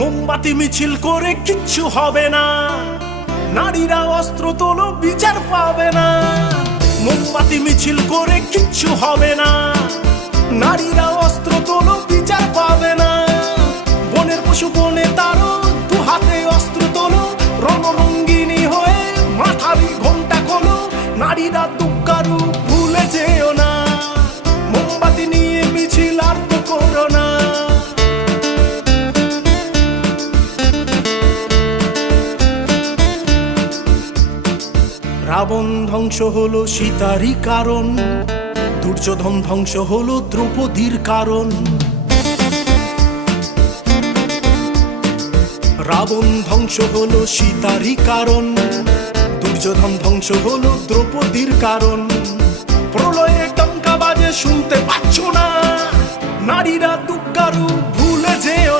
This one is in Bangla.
মোমবাতি মিছিল করে কিচ্ছু হবে না, নারীরা অস্ত্র তোলো বিচার পাবে না। মোমবাতি মিছিল করে কিচ্ছু হবে না, নারীরা অস্ত্র তোলো বিচার পাবে না। বনের পশু বনে তারও দু হাতে অস্ত্র তোলো, রণরঙ্গিনী হয়ে মাথারি ঘোমটা খোলো। নারীরা দুঃখারু ভুলে যেও না, মোমবাতি নিয়ে মিছিল আর তো করো না। রাবণ ধ্বংস হলো সীতারই কারণ, দুর্যোধন ধ্বংস হলো দ্রৌপদীর কারণ। রাবণ ধ্বংস হলো সীতারই কারণ, দুর্যোধন ধ্বংস হলো দ্রৌপদীর কারণ। প্রলয়ে টঙ্কা বাজে শুনতে পাচ্ছ না, নারীরা দুঃখারু ভুলে যেও না।